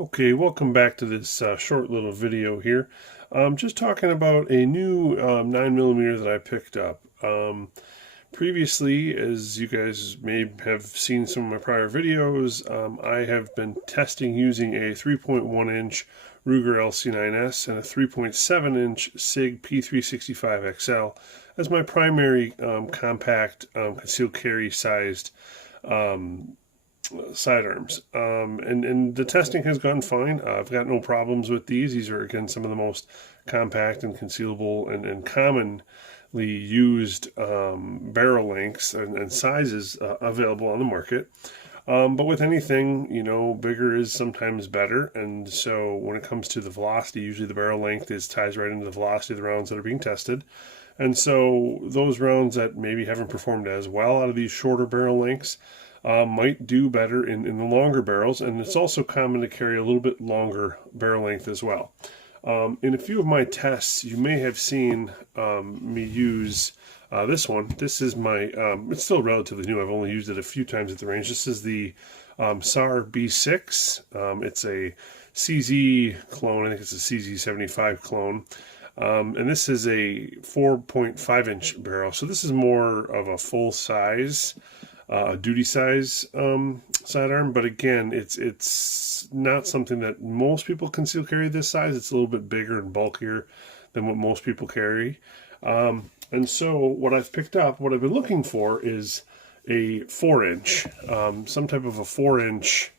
Okay, welcome back to this short little video here. Just talking about a new 9mm that I picked up. Previously, as you guys may have seen some of my prior videos, I have been testing using a 3.1-inch Ruger LC9S and a 3.7-inch SIG P365XL as my primary compact concealed carry sized sidearms. And the testing has gone fine. I've got no problems with these. These are, again, some of the most compact and concealable and commonly used barrel lengths and sizes available on the market. But with anything, you know, bigger is sometimes better. And so when it comes to the velocity, usually the barrel length ties right into the velocity of the rounds that are being tested. And so those rounds that maybe haven't performed as well out of these shorter barrel lengths might do better in the longer barrels, and it's also common to carry a little bit longer barrel length as well. In a few of my tests, you may have seen me use this one. This is my, it's still relatively new. I've only used it a few times at the range. This is the SAR B6. It's a CZ clone. I think it's a CZ75 clone. And this is a 4.5-inch barrel. So this is more of a full size duty size sidearm, but again, it's not something that most people conceal carry this size. It's a little bit bigger and bulkier than what most people carry. And so what I've picked up, what I've been looking for is a 4-inch, some type of a 4-inch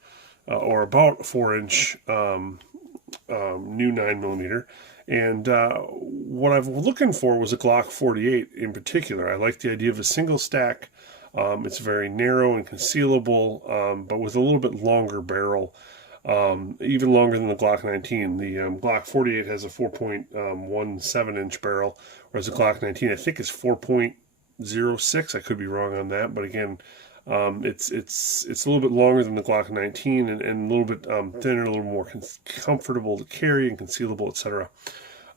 or about 4-inch new 9mm. And what I've looking for was a Glock 48 in particular. I like the idea of a single stack. It's very narrow and concealable, but with a little bit longer barrel, even longer than the Glock 19. The Glock 48 has a 4.17-inch barrel, whereas the Glock 19 I think is 4.06. I could be wrong on that, but again, it's a little bit longer than the Glock 19 and a little bit thinner, a little more comfortable to carry and concealable, etc.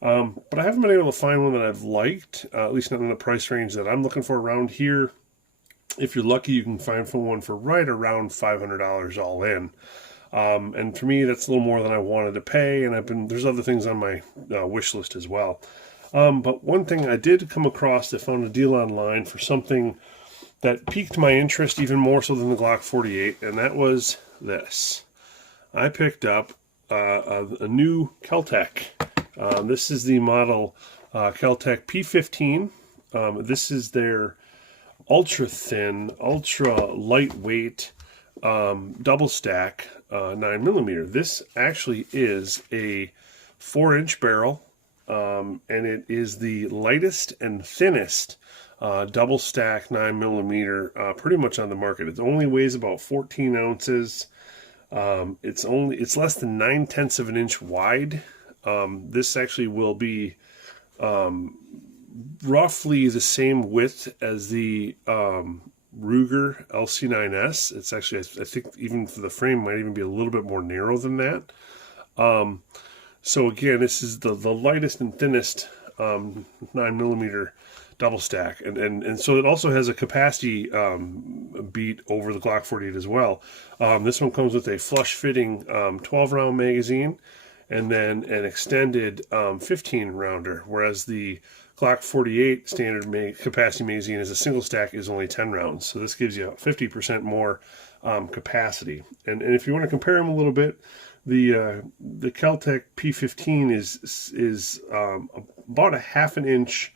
But I haven't been able to find one that I've liked, at least not in the price range that I'm looking for around here. If you're lucky, you can find one for right around $500 all in. And for me, that's a little more than I wanted to pay, and there's other things on my wish list as well. But one thing I did come across, I found a deal online for something that piqued my interest even more so than the Glock 48, and that was this. I picked up a new KelTec. This is the model KelTec P15. This is their ultra thin, ultra lightweight double stack 9mm. This actually is a 4-inch barrel, and it is the lightest and thinnest double stack 9mm pretty much on the market. It only weighs about 14 ounces. It's less than 9/10 of an inch wide. This actually will be roughly the same width as the Ruger LC9S. It's actually, I think, even for the frame, might even be a little bit more narrow than that. So again, this is the lightest and thinnest 9mm double stack, and so it also has a capacity beat over the Glock 48 as well. This one comes with a flush fitting 12-round magazine and then an extended 15-rounder, whereas the Glock 48 standard capacity magazine as a single stack is only 10 rounds. So this gives you 50% more capacity. And if you want to compare them a little bit, the KelTec P15 is about a half an inch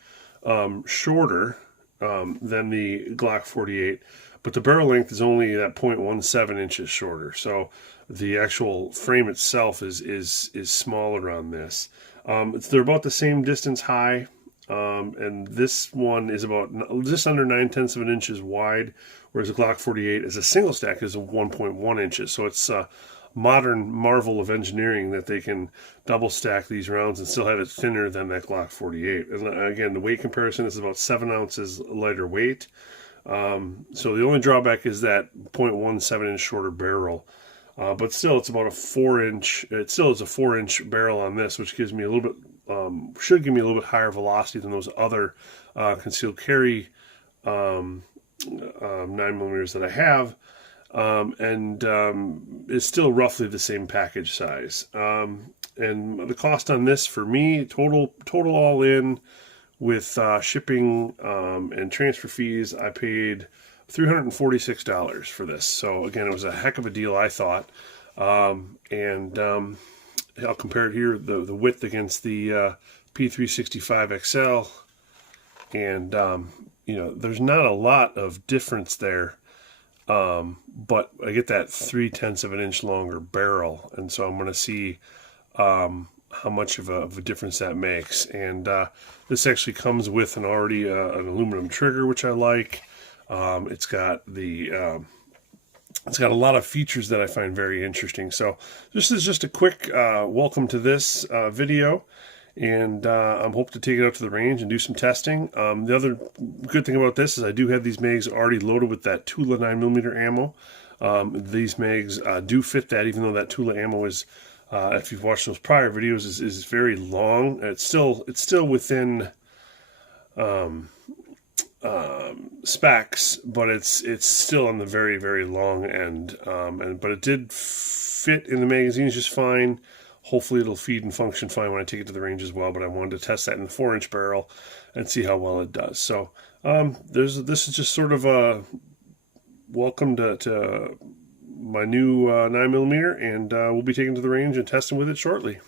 shorter than the Glock 48, but the barrel length is only that 0.17 inches shorter. So the actual frame itself is smaller on this. They're about the same distance high. And this one is about just under 9/10 of an inch wide, whereas the Glock 48 as a single stack is 1.1 inches. So it's a modern marvel of engineering that they can double stack these rounds and still have it thinner than that Glock 48. And again, the weight comparison is about 7 ounces lighter weight. So the only drawback is that 0.17-inch shorter barrel. But still, it's about a 4-inch. It still is a 4-inch barrel on this, which gives me a little bit, should give me a little bit higher velocity than those other concealed carry 9mm that I have. and is still roughly the same package size. And the cost on this for me, total all in with shipping and transfer fees, I paid $346 for this. So again, it was a heck of a deal, I thought. And I'll compare it here, the width against the P365XL, and there's not a lot of difference there, but I get that 3/10 of an inch longer barrel, and so I'm going to see how much of a difference that makes. And this actually comes with an aluminum trigger, which I like. It's got a lot of features that I find very interesting. So this is just a quick welcome to this video, and I'm hoping to take it out to the range and do some testing. The other good thing about this is I do have these mags already loaded with that Tula 9mm ammo. These mags do fit that, even though that Tula ammo is, if you've watched those prior videos, is very long. It's still within specs, but it's still on the very, very long end. But it did fit in the magazines just fine. Hopefully it'll feed and function fine when I take it to the range as well, but I wanted to test that in the 4-inch barrel and see how well it does. So this is just sort of a welcome to my new 9mm, and we'll be taking to the range and testing with it shortly.